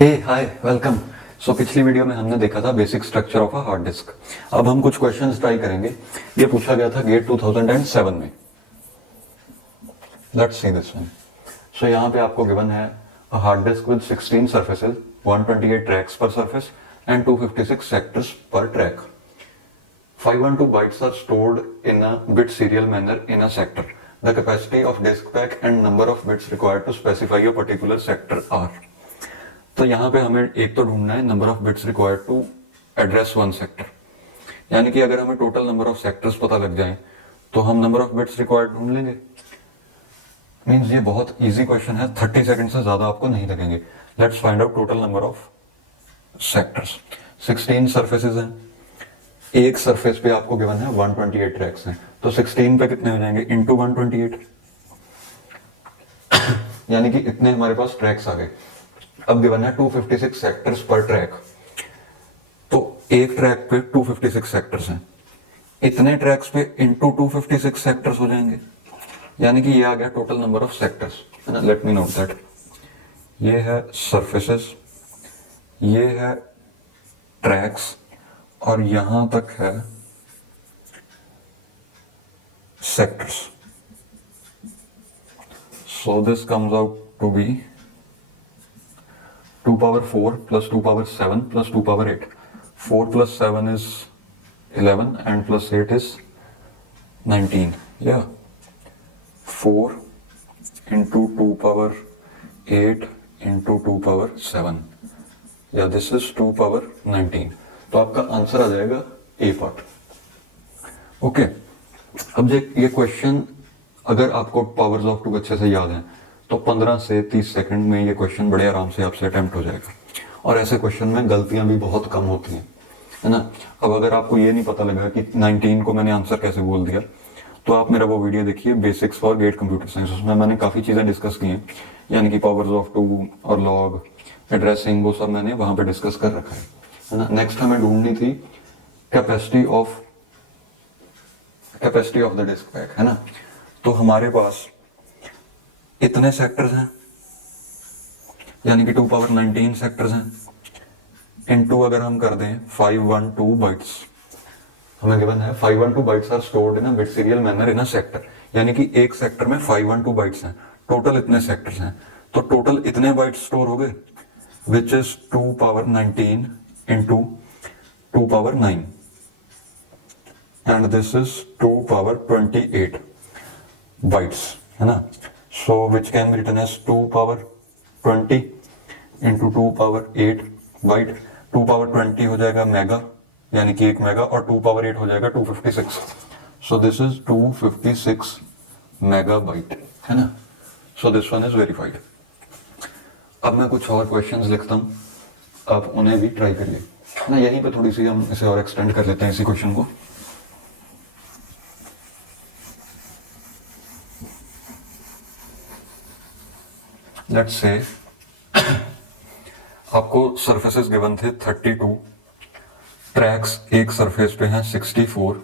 हे hi welcome. सो पिछली video में हमने देखा था basic structure of a hard disc. अब हम कुछ क्वेश्चंस ट्राई करेंगे। ये पूछा गया था गेट 2007 में। Let's see this one. So यहाँ पे आपको गिवन है a hard disk with 16 surfaces, 128 tracks per surface and 256 sectors per track. 512 bytes are stored in a bit serial manner in a sector. The capacity of disk pack and number of bits required to specify a particular sector are। तो यहाँ पे हमें एक तो ढूंढना है number of bits required to address one sector, यानी कि अगर हमें टोटल नंबर ऑफ सेक्टर्स पता लग जाए तो हम नंबर ऑफ बिट्स रिक्वायर्ड ढूंढ लेंगे। मींस ये बहुत इजी क्वेश्चन है, 30 सेकंड से ज्यादा आपको नहीं लगेंगे। Let's find out total number of sectors. 16 surfaces हैं, एक सरफेस पे आपको गिवन है 128 ट्रैक्स हैं, तो 16 पे कितने हो जाएंगे इंटू 128, यानी कि इतने हमारे पास ट्रैक्स आ गए। अब गिवन है 256 सेक्टर्स पर ट्रैक, तो एक ट्रैक पे 256 सेक्टर्स हैं, इतने ट्रैक्स पे इंटू 256 सेक्टर्स हो जाएंगे, यानी कि ये आ गया टोटल नंबर ऑफ सेक्टर्स, है ना। Let me note that. ये है सरफेसेस, ये है ट्रैक्स, और यहां तक है sectors. So this comes out to be 2 power 4 plus 2 power 7 plus 2 power 8. 4 plus 7 is 11 and plus 8 is 19. Yeah. 4 into 2 power 8 into 2 power 7. Yeah, this is 2 power 19. तो आपका आंसर आ जाएगा ए पार्ट। ओके, अब ये क्वेश्चन अगर आपको पावर्स ऑफ 2 अच्छे से याद है तो 15 से 30 सेकंड में ये क्वेश्चन बड़े आराम से आपसे अटेम्प्ट हो जाएगा, और ऐसे क्वेश्चन में गलतियां भी बहुत कम होती हैं, है ना। अब अगर आपको ये नहीं पता लगा कि 19 को मैंने आंसर कैसे बोल दिया, तो आप मेरा वो वीडियो देखिए basics for GATE computer science, उसमें मैंने काफी चीजें डिस्कस की हैं, यानी कि पावर्स ऑफ 2 और लॉग एड्रेसिंग, वो सब मैंने वहां पे डिस्कस कर रखा है ना। नेक्स्ट हमें ढूंढनी थी capacity of the disk pack, है ना। तो हमारे पास इतने सेक्टर्स हैं, यानी कि 2 पावर 19 सेक्टर्स हैं, इनटू अगर हम कर दें 512 बाइट्स, हमें गिवन है 512 bytes are stored in a bit serial manner in a sector, यानी कि एक सेक्टर में 512 बाइट्स हैं, टोटल इतने सेक्टर्स हैं, तो टोटल इतने बाइट्स स्टोर हो गए, which is 2 power 19 into 2 power 9 and this is 2 power 28 bytes, है ना। So which can be written as 2 power 20 into 2 power 8 byte. 2 power 20 हो जाएगा मेगा, यानी कि 1 मेगा, और 2 पावर 8 हो जाएगा 256। सो दिस इज 256 मेगा बाइट, है ना। So this one is verified. अब मैं कुछ और क्वेश्चंस लिखता हूं, आप उन्हें भी ट्राई करिए ना। यहीं पे थोड़ी सी हम इसे और एक्सटेंड कर लेते हैं इसी क्वेश्चन को। लेट्स से आपको सरफेसेस गिवन थे 32, ट्रैक्स एक सरफेस पे हैं 64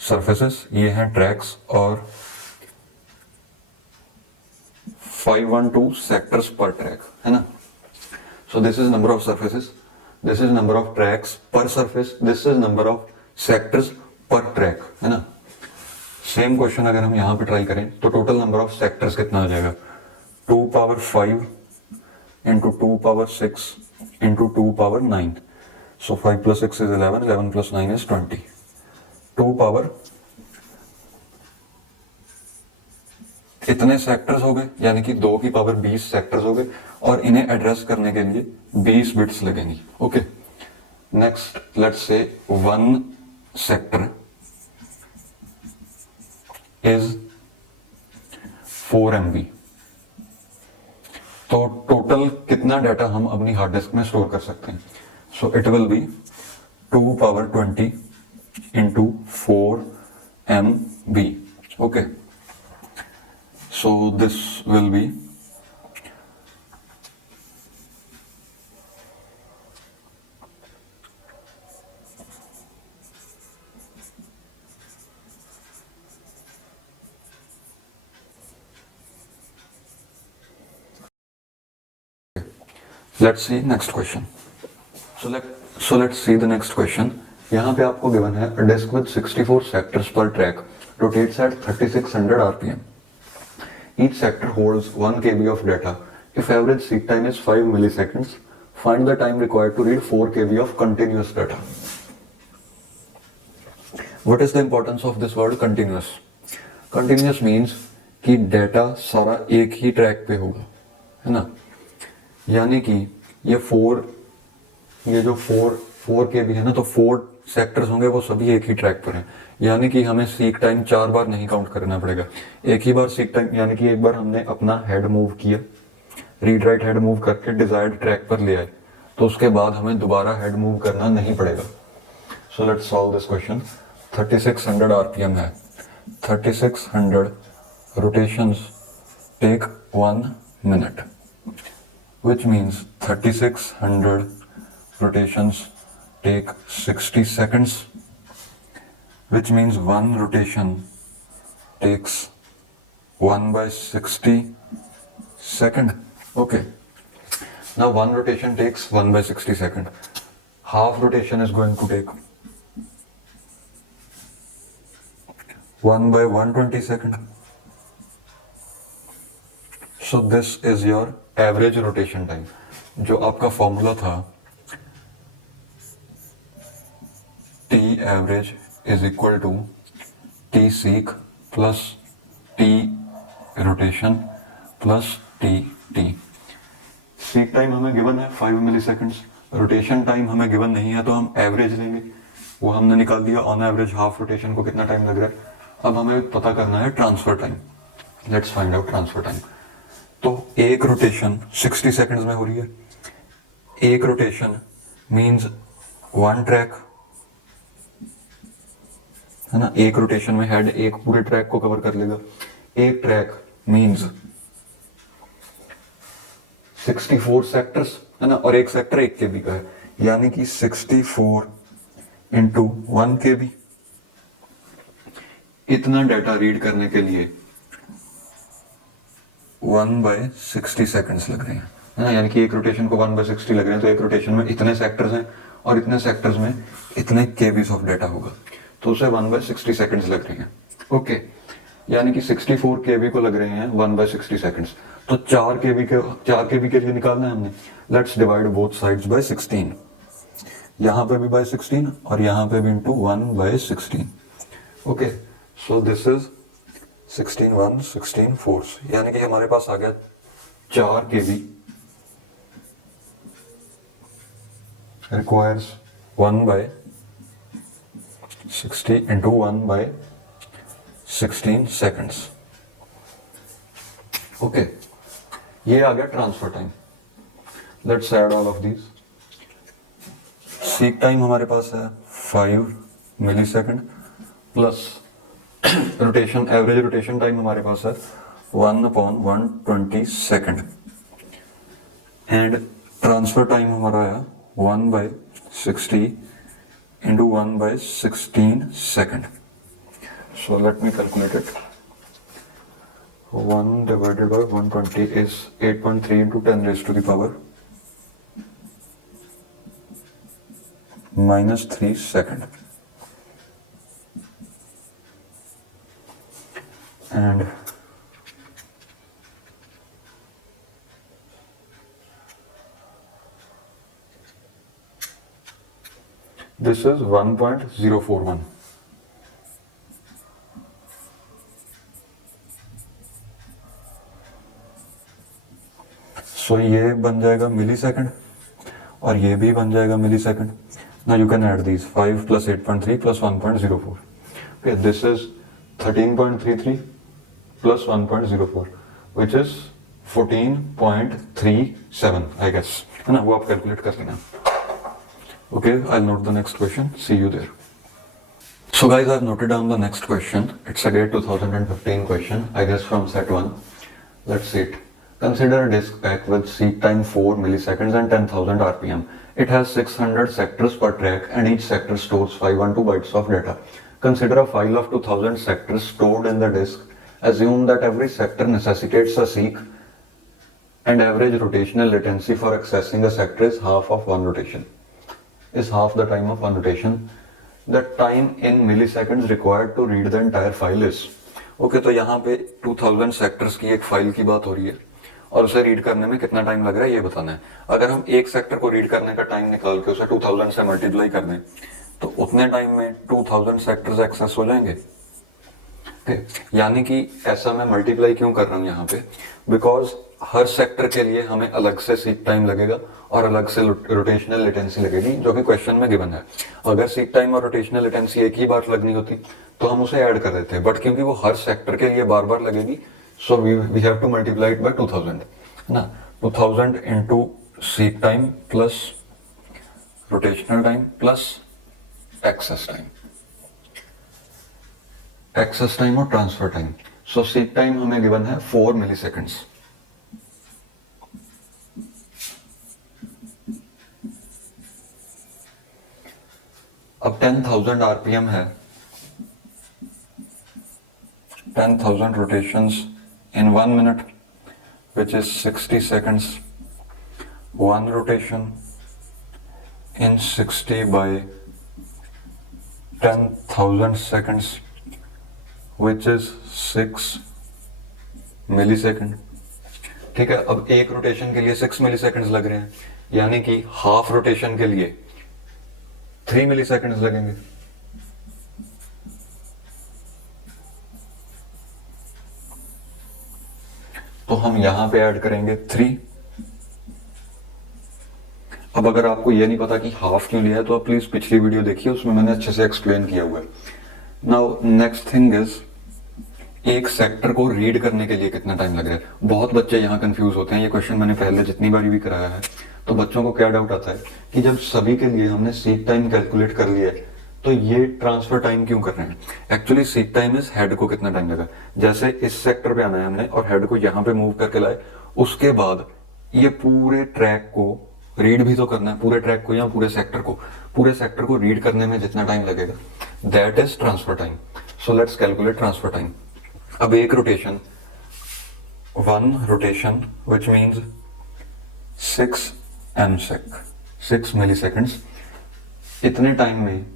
सरफेसेस, ये हैं ट्रैक्स, और 512 सेक्टर्स पर ट्रैक, है ना। So this is number of surfaces, this is number of tracks per surface, this is number of sectors per track, है ना। सेम क्वेश्चन अगर हम यहां पे ट्राई करें तो टोटल नंबर ऑफ सेक्टर्स कितना आ जाएगा, 2 power 5 into 2 power 6 into 2 power 9. So 5 plus 6 is 11, 11 plus 9 is 20. 2 power इतने सेक्टर्स हो गए, यानी कि 2 की पावर 20 सेक्टर्स हो गए, और इन्हें एड्रेस करने के लिए 20 बिट्स लगेंगी। Okay, next let's say 1 sector is 4 MB। तो टोटल कितना डाटा हम अपनी हार्ड डिस्क में स्टोर कर सकते हैं। सो it will B 2 power 20 into 4 MB। Okay, so this will be 5 Let's see next question. So let's see the next question. यहाँ पे आपको given है a disk with 64 sectors per track rotates at 3600 rpm. Each sector holds 1 kb of data. If average seek time is 5 milliseconds, find the time required to read 4 kb of continuous data. What is the importance of this word continuous? Continuous means कि data सारा एक ही track पे होगा, है ना, यानी कि ये जो फोर के भी है ना, तो 4 सेक्टर्स होंगे, वो सभी एक ही ट्रैक पर हैं, यानी कि हमें सीक टाइम 4 बार नहीं काउंट करना पड़ेगा, एक ही बार सीक टाइम, यानी कि एक बार हमने अपना हेड मूव किया, रीड राइट हेड मूव करके डिजायर्ड ट्रैक पर ले आए, तो उसके बाद हमें दोबारा हेड मूव करना नहीं पड़ेगा. So let's solve this question. 3600 RPM है, 3600 rotations take 1 minute, which means 3600 rotations take 60 seconds, which means one rotation takes 1/60 second. Okay, now one rotation takes 1/60 second. Half rotation is going to take 1/120 second. So this is your average rotation time. जो आपका formula था T average is equal to T seek plus T rotation plus T. Seek time हमें given है 5 milliseconds, rotation time हमें given नहीं है, तो हम एवरेज लेंगे, वो हमने निकाल दिया. ऑन एवरेज हाफ रोटेशन को कितना टाइम लग रहा है. अब हमें पता करना है transfer time. Let's find out transfer time. तो एक रोटेशन 60 सेकंड्स में हो रही है. एक रोटेशन मींस 1 ट्रैक, है ना, एक रोटेशन में हेड एक पूरे ट्रैक को कवर कर लेगा. एक ट्रैक मींस 64 सेक्टर्स, है ना, और एक सेक्टर 1 केबी का है, यानी कि 64 इंटू 1 केबी. इतना डाटा रीड करने के लिए 1/60 सेकंड्स लग रहे हैं, है ना, यानी कि एक रोटेशन को 1/60 लग रहे हैं, तो एक रोटेशन में इतने सेक्टर्स हैं और इतने सेक्टर्स में इतने केबीज ऑफ डाटा होगा, तो उसे 1/60 सेकंड्स लग रहे हैं. ओके, यानी कि 64 केबी को लग रहे हैं 1/60 सेकंड्स. तो 4 केबी के लिए निकालना है हमने. Let's divide both sides by 16. यहां पे भी बाय 16 और यहां पे भी into 1/16. Okay, so this is 16 1 16 4, यानी कि हमारे पास आ गया 4 केबी रिक्वायर्स 1/60 इंटू 1/16 सेकंड्स. ओके, ये आ गया transfer time. Let's add all of these. Seek time हमारे पास है 5 millisecond plus rotation, average rotation time हमारे पास है 1/120 सेकंड, एंड ट्रांसफर टाइम हमारा है 1/60 into 1/16 second. So let me calculate it. 1 divided by 120 is 8.3 into 10 raised to the power -3 second. And this is 1.041. So ये बन जाएगा मिली second और ये भी बन जाएगा मिली second. Now you can add these 5 plus 8.3 plus 1.04. Okay, this is 13.33 plus 1.04, which is 14.37, I guess. है ना, वो आप कैलकुलेट कर लेना. Okay, I'll note the next question. See you there. So guys, I've noted down the next question. It's a GATE 2015 question, I guess from set 1. Let's see it. Consider a disk pack with seek time 4 milliseconds and 10,000 RPM. It has 600 sectors per track and each sector stores 512 bytes of data. Consider a file of 2000 sectors stored in the disk. Assume that every sector necessitates a seek and average rotational latency for accessing a sector is half of one rotation, is half the time of one rotation. The time in milliseconds required to read the entire file is. Okay, तो यहाँ पे 2000 sectors की एक file की बात हो रही है और उसे रीड करने में कितना टाइम लग रहा है ये बताना है. अगर हम एक सेक्टर को रीड करने का टाइम निकाल के उसे 2000 से मल्टीप्लाई कर दें तो उतने टाइम में 2000 सेक्टर्स एक्सेस हो जाएंगे. यानी कि ऐसा मैं मल्टीप्लाई क्यों कर रहा हूं यहाँ पे, बिकॉज हर सेक्टर के लिए हमें अलग से सीक टाइम लगेगा और अलग से रोटेशनल लेटेंसी लगेगी, जो कि क्वेश्चन में गिवन है. अगर सीक टाइम और रोटेशनल लेटेंसी एक ही बार लगनी होती तो हम उसे ऐड कर देते, बट क्योंकि वो हर सेक्टर के लिए बार बार लगेगी, so we have to multiply it by 2000 ना. 2000 into seek time plus rotational time plus access time, access time और transfer time. So seek time हमें गिवन है 4 मिलीसेकंड्स. अब 10,000 आरपीएम है, 10,000 rotations in 1 minute which is 60 seconds. One rotation in 60 by 10,000 seconds which is 6 millisecond. ठीक है, अब एक rotation के लिए 6 मिलीसेकंड्स लग रहे हैं, यानी कि हाफ रोटेशन के लिए 3 मिलीसेकंड्स लगेंगे. तो हम यहां पे ऐड करेंगे 3. अब अगर आपको ये नहीं पता कि हाफ क्यों लिया है तो आप प्लीज पिछली वीडियो देखिए, उसमें मैंने अच्छे से एक्सप्लेन किया हुआ है. नाउ नेक्स्ट थिंग इज, एक सेक्टर को रीड करने के लिए कितना टाइम लग रहा है. बहुत बच्चे यहाँ कंफ्यूज होते हैं, ये क्वेश्चन मैंने पहले जितनी बारी भी कराया है, तो बच्चों को क्या डाउट आता है कि जब सभी के लिए हमने सीक टाइम कैलकुलेट कर लिया है तो ये ट्रांसफर टाइम क्यों कर रहे हैं. Actually seek time is head को कितना टाइम लगा. जैसे इस सेक्टर पे आना है हमने और हेड को यहाँ पे मूव करके लाए, उसके बाद ये पूरे ट्रैक को रीड भी तो करना है, पूरे ट्रैक को या पूरे सेक्टर को रीड करने में जितना टाइम लगेगा, that is transfer time. So let's calculate transfer time. अब एक rotation, 1 rotation which means 6 msec, 6 milliseconds. इतने टाइम में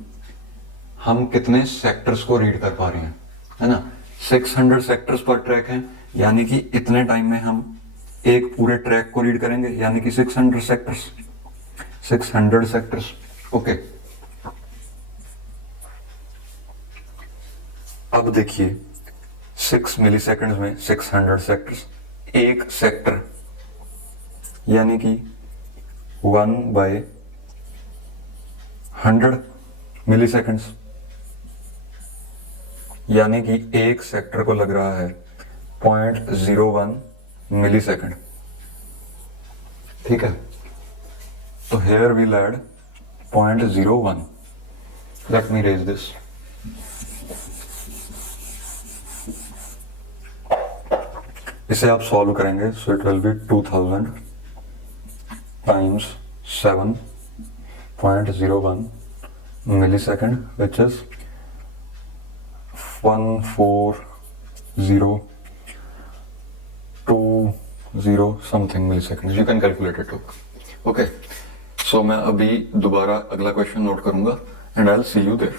हम कितने सेक्टर्स को रीड कर पा रहे हैं, है ना. 600 सेक्टर्स पर ट्रैक हैं, यानी कि इतने टाइम में हम एक पूरे ट्रैक को रीड करेंगे, यानी कि 600 सेक्टर्स, 600 सेक्टर्स. ओके, अब देखिए 6 मिलीसेकंड्स में 600 सेक्टर्स, एक सेक्टर यानी कि 1/100 मिलीसेकंड्स, यानी कि एक सेक्टर को लग रहा है 0.01 मिलीसेकंड. ठीक है, तो here we'll add 0.01. Let me raise this. इसे आप सॉल्व करेंगे, so it will be 2000 times 7.01 millisecond which is 1402 something millisecond. You can calculate it. Okay, so मैं अभी दोबारा अगला क्वेश्चन नोट करूंगा and I will see you there.